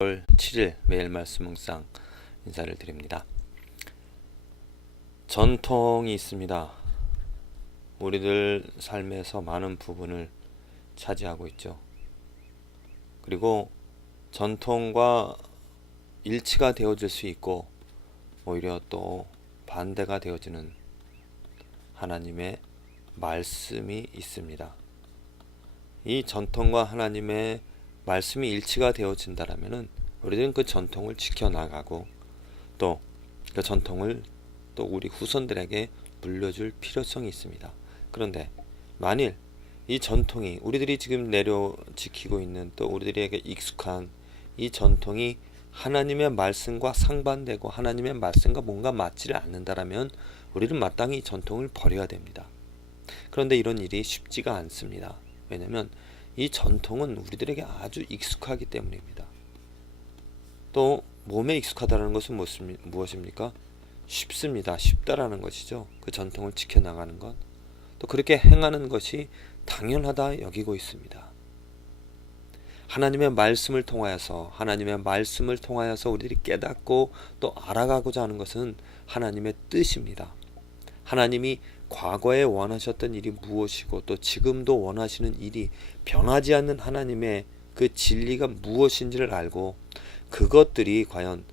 10월 7일 매일 말씀 묵상 인사를 드립니다. 전통이 있습니다. 우리들 삶에서 많은 부분을 차지하고 있죠. 그리고 전통과 일치가 되어질 수 있고 오히려 또 반대가 되어지는 하나님의 말씀이 있습니다. 이 전통과 하나님의 말씀이 일치가 되어진다라면은 우리들은 그 전통을 지켜나가고 또 그 전통을 또 우리 후손들에게 물려줄 필요성이 있습니다. 그런데 만일 이 전통이 우리들이 지금 내려 지키고 있는 또 우리들에게 익숙한 이 전통이 하나님의 말씀과 상반되고 하나님의 말씀과 뭔가 맞지를 않는다라면 우리는 마땅히 이 전통을 버려야 됩니다. 그런데 이런 일이 쉽지가 않습니다. 왜냐하면 이 전통은 우리들에게 아주 익숙하기 때문입니다. 또 몸에 익숙하다는 것은 무엇입니까? 쉽습니다. 쉽다라는 것이죠. 그 전통을 지켜나가는 것. 또 그렇게 행하는 것이 당연하다 여기고 있습니다. 하나님의 말씀을 통하여서 우리들이 깨닫고 또 알아가고자 하는 것은 하나님의 뜻입니다. 하나님이 과거에 원하셨던 일이 무엇이고 또 지금도 원하시는 일이 변하지 않는 하나님의 그 진리가 무엇인지를 알고 그것들이 과연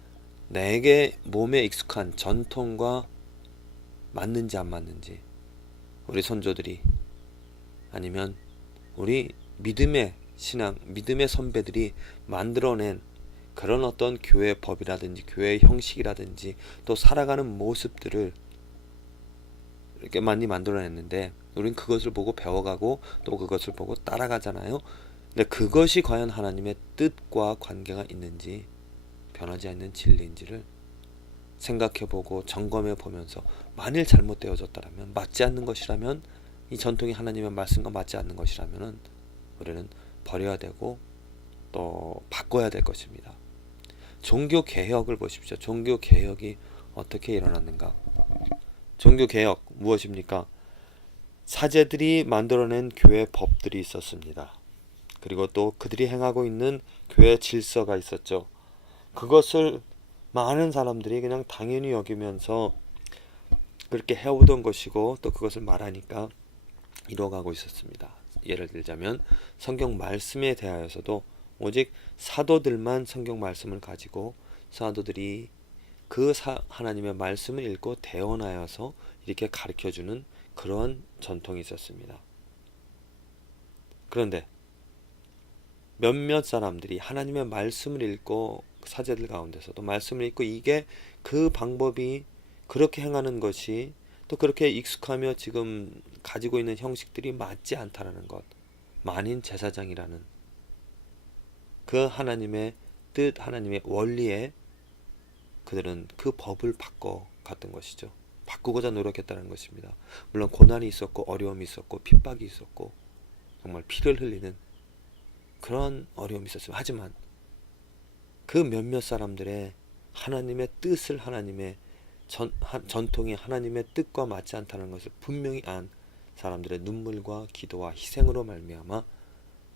내게 몸에 익숙한 전통과 맞는지 안 맞는지 우리 선조들이 아니면 우리 믿음의 신앙, 믿음의 선배들이 만들어낸 그런 어떤 교회 법이라든지 교회 형식이라든지 또 살아가는 모습들을 이렇게 많이 만들어냈는데 우리는 그것을 보고 배워가고 또 그것을 보고 따라가잖아요. 근데 그것이 과연 하나님의 뜻과 관계가 있는지 변하지 않는 진리인지를 생각해보고 점검해보면서 만일 잘못되어졌다면 맞지 않는 것이라면 이 전통이 하나님의 말씀과 맞지 않는 것이라면 우리는 버려야 되고 또 바꿔야 될 것입니다. 종교개혁을 보십시오. 종교개혁이 어떻게 일어났는가? 종교개혁 무엇입니까? 사제들이 만들어낸 교회 법들이 있었습니다. 그리고 또 그들이 행하고 있는 교회 질서가 있었죠. 그것을 많은 사람들이 그냥 당연히 여기면서 그렇게 해오던 것이고 또 그것을 말하니까 이뤄가고 있었습니다. 예를 들자면 성경 말씀에 대하여서도 오직 사도들만 성경 말씀을 가지고 사도들이 그 하나님의 말씀을 읽고 대언하여서 이렇게 가르쳐주는 그러한 전통이 있었습니다. 그런데 몇몇 사람들이 하나님의 말씀을 읽고 사제들 가운데서도 말씀을 읽고 이게 그 방법이 그렇게 행하는 것이 또 그렇게 익숙하며 지금 가지고 있는 형식들이 맞지 않다라는 것, 만인 제사장이라는 그 하나님의 뜻, 하나님의 원리에 그들은 그 법을 바꿔 갔던 것이죠. 바꾸고자 노력했다는 것입니다. 물론 고난이 있었고 어려움이 있었고 핍박이 있었고 정말 피를 흘리는 그런 어려움이 있었습니다. 하지만 그 몇몇 사람들의 하나님의 뜻을 하나님의 전통이 하나님의 뜻과 맞지 않다는 것을 분명히 안 사람들의 눈물과 기도와 희생으로 말미암아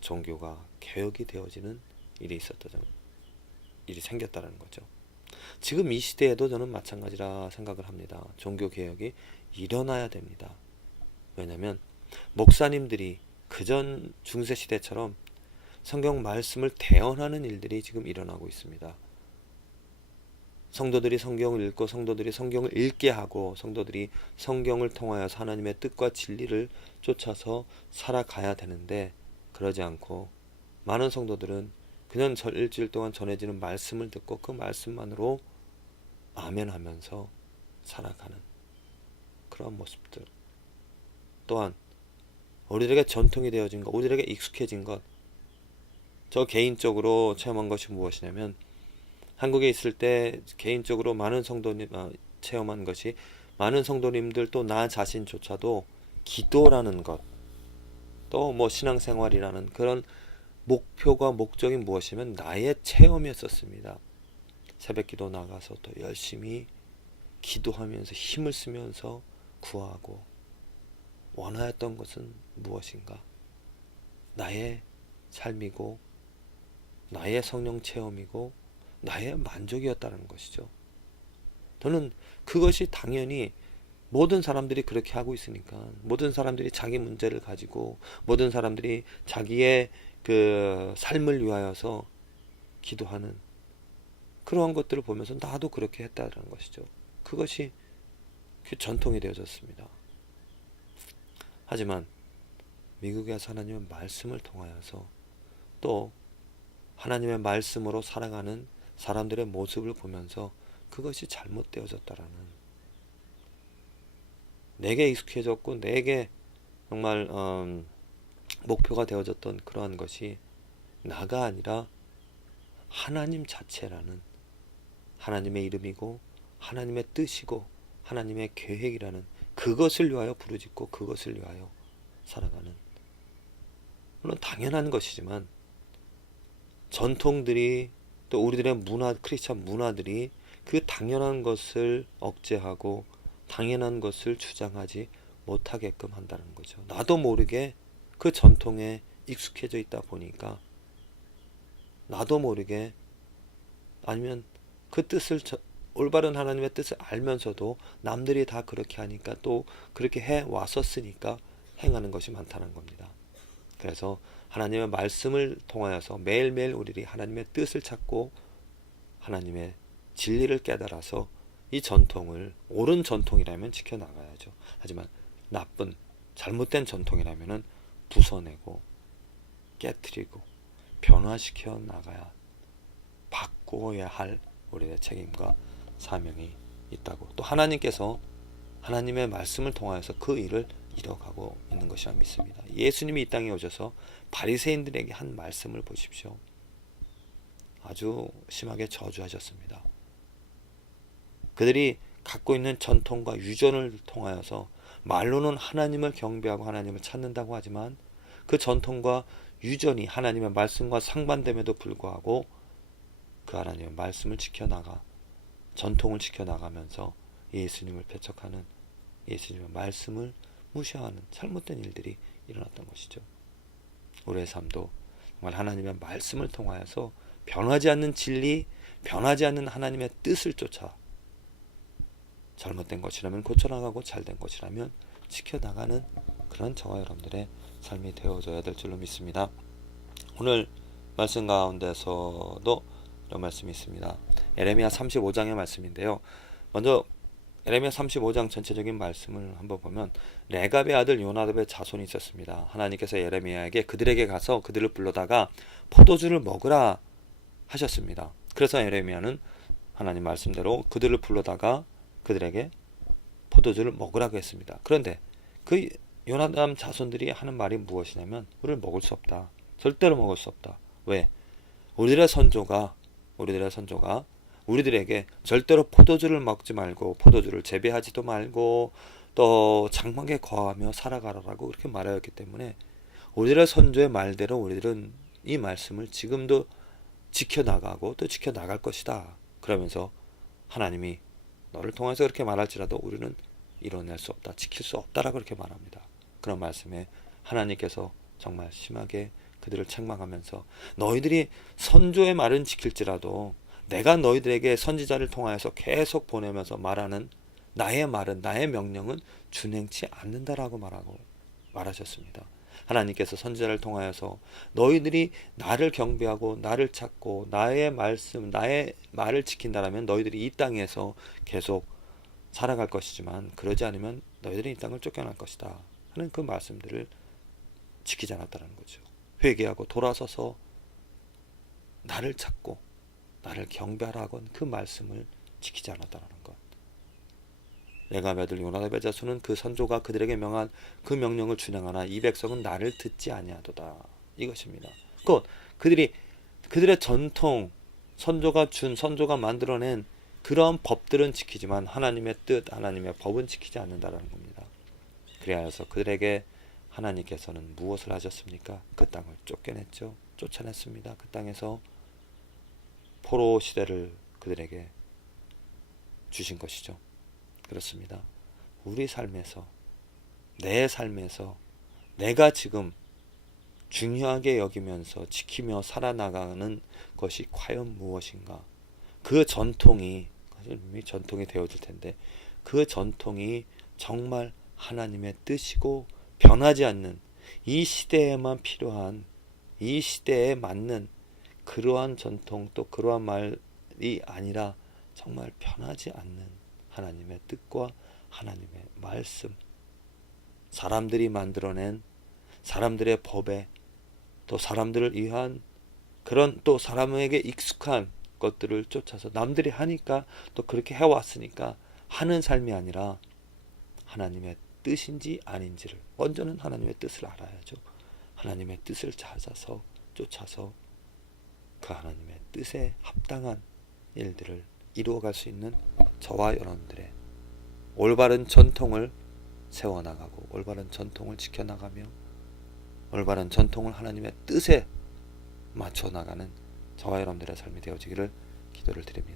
종교가 개혁이 되어지는 일이 생겼다는 거죠. 지금 이 시대에도 저는 마찬가지라 생각을 합니다. 종교개혁이 일어나야 됩니다. 왜냐하면 목사님들이 그전 중세시대처럼 성경 말씀을 대언하는 일들이 지금 일어나고 있습니다. 성도들이 성경을 읽고 성도들이 성경을 읽게 하고 성도들이 성경을 통하여서 하나님의 뜻과 진리를 쫓아서 살아가야 되는데 그러지 않고 많은 성도들은 그냥 일주일 동안 전해지는 말씀을 듣고 그 말씀만으로 아멘 하면서 살아가는 그런 모습들. 또한 우리들에게 전통이 되어진 것, 우리들에게 익숙해진 것, 저 개인적으로 체험한 것이 무엇이냐면 한국에 있을 때 개인적으로 많은 성도님 체험한 것이 많은 성도님들 또 나 자신조차도 기도라는 것, 또 뭐 신앙생활이라는 그런 목표가 목적이 무엇이면 나의 체험이었었습니다. 새벽기도 나가서 또 열심히 기도하면서 힘을 쓰면서 구하고 원하였던 것은 무엇인가? 나의 삶이고 나의 성령 체험이고 나의 만족이었다는 것이죠. 저는 그것이 당연히 모든 사람들이 그렇게 하고 있으니까, 모든 사람들이 자기 문제를 가지고, 모든 사람들이 자기의 그 삶을 위하여서 기도하는 그러한 것들을 보면서 나도 그렇게 했다는 것이죠. 그것이 그 전통이 되어졌습니다. 하지만 미국에서 하나님의 말씀을 통하여서 또 하나님의 말씀으로 살아가는 사람들의 모습을 보면서 그것이 잘못되어졌다라는, 내게 익숙해졌고 내게 정말 목표가 되어졌던 그러한 것이 나가 아니라 하나님 자체라는, 하나님의 이름이고 하나님의 뜻이고 하나님의 계획이라는 그것을 위하여 부르짖고 그것을 위하여 살아가는, 물론 당연한 것이지만 전통들이 또 우리들의 문화, 크리스찬 문화들이 그 당연한 것을 억제하고 당연한 것을 주장하지 못하게끔 한다는 거죠. 나도 모르게 그 전통에 익숙해져 있다 보니까 나도 모르게, 아니면 그 뜻을, 올바른 하나님의 뜻을 알면서도 남들이 다 그렇게 하니까 또 그렇게 해 왔었으니까 행하는 것이 많다는 겁니다. 그래서 하나님의 말씀을 통하여서 매일매일 우리들이 하나님의 뜻을 찾고 하나님의 진리를 깨달아서 이 전통을, 옳은 전통이라면 지켜나가야죠. 하지만 나쁜 잘못된 전통이라면 부숴내고 깨트리고 변화시켜 나가야, 바꾸어야 할 우리의 책임과 사명이 있다고, 또 하나님께서 하나님의 말씀을 통하여서 그 일을 이뤄가고 있는 것이라 믿습니다. 예수님이 이 땅에 오셔서 바리새인들에게 한 말씀을 보십시오. 아주 심하게 저주하셨습니다. 그들이 갖고 있는 전통과 유전을 통하여서 말로는 하나님을 경배하고 하나님을 찾는다고 하지만 그 전통과 유전이 하나님의 말씀과 상반됨에도 불구하고 그 하나님의 말씀을 지켜나가, 전통을 지켜나가면서 예수님을 배척하는, 예수님의 말씀을 무시하는 잘못된 일들이 일어났던 것이죠. 우리의 삶도 정말 하나님의 말씀을 통하여서 변하지 않는 진리, 변하지 않는 하나님의 뜻을 쫓아 잘못된 것이라면 고쳐나가고 잘된 것이라면 지켜나가는 그런 저와 여러분들의 삶이 되어져야 될 줄로 믿습니다. 오늘 말씀 가운데서도 이런 말씀이 있습니다. 에레미야 35장의 말씀인데요. 먼저 에레미야 35장 전체적인 말씀을 한번 보면, 레갑의 아들 요나답의 자손이 있었습니다. 하나님께서 에레미야에게 그들에게 가서 그들을 불러다가 포도주를 먹으라 하셨습니다. 그래서 에레미야는 하나님 말씀대로 그들을 불러다가 그들에게 포도주를 먹으라고 했습니다. 그런데 그 요나답 자손들이 하는 말이 무엇이냐면, 우리를 먹을 수 없다. 절대로 먹을 수 없다. 왜? 우리들의 선조가 우리들에게 절대로 포도주를 먹지 말고 포도주를 재배하지도 말고 또 장막에 거하며 살아가라라고 그렇게 말하였기 때문에 우리들의 선조의 말대로 우리들은 이 말씀을 지금도 지켜나가고 또 지켜나갈 것이다. 그러면서 하나님이 너를 통해서 그렇게 말할지라도 우리는 이뤄낼 수 없다, 지킬 수 없다라고 그렇게 말합니다. 그런 말씀에 하나님께서 정말 심하게 그들을 책망하면서, 너희들이 선조의 말은 지킬지라도 내가 너희들에게 선지자를 통하여서 계속 보내면서 말하는 나의 말은, 나의 명령은 준행치 않는다라고 말하셨습니다. 하나님께서 선지자를 통하여서 너희들이 나를 경배하고 나를 찾고 나의 말씀, 나의 말을 지킨다라면 너희들이 이 땅에서 계속 살아갈 것이지만 그러지 않으면 너희들이 이 땅을 쫓겨날 것이다 하는 그 말씀들을 지키지 않았다는 거죠. 회개하고 돌아서서 나를 찾고 나를 경배하라고 한 그 말씀을 지키지 않았다는 것. 레갑의 아들 요나답의 자손은 그 선조가 그들에게 명한 그 명령을 준행하나 이 백성은 나를 듣지 아니하도다. 이것입니다. 곧 그들의 전통, 선조가 만들어낸 그런 법들은 지키지만 하나님의 뜻, 하나님의 법은 지키지 않는다는 겁니다. 그리하여서 그들에게 하나님께서는 무엇을 하셨습니까? 그 땅을 쫓겨냈죠. 쫓아냈습니다. 그 땅에서 포로 시대를 그들에게 주신 것이죠. 그렇습니다. 우리 삶에서, 내 삶에서 내가 지금 중요하게 여기면서 지키며 살아나가는 것이 과연 무엇인가? 그 전통이 이미 전통이 되어질 텐데 그 전통이 정말 하나님의 뜻이고 변하지 않는 이 시대에만 필요한 이 시대에 맞는 그러한 전통 또 그러한 말이 아니라 정말 변하지 않는 하나님의 뜻과 하나님의 말씀, 사람들이 만들어낸 사람들의 법에 또 사람들을 위한 그런 또 사람에게 익숙한 것들을 쫓아서 남들이 하니까 또 그렇게 해왔으니까 하는 삶이 아니라 하나님의 뜻인지 아닌지를 먼저는 하나님의 뜻을 알아야죠. 하나님의 뜻을 찾아서 쫓아서 그 하나님의 뜻에 합당한 일들을 이루어갈 수 있는 저와 여러분들의 올바른 전통을 세워나가고 올바른 전통을 지켜나가며 올바른 전통을 하나님의 뜻에 맞춰나가는 저와 여러분들의 삶이 되어지기를 기도를 드립니다.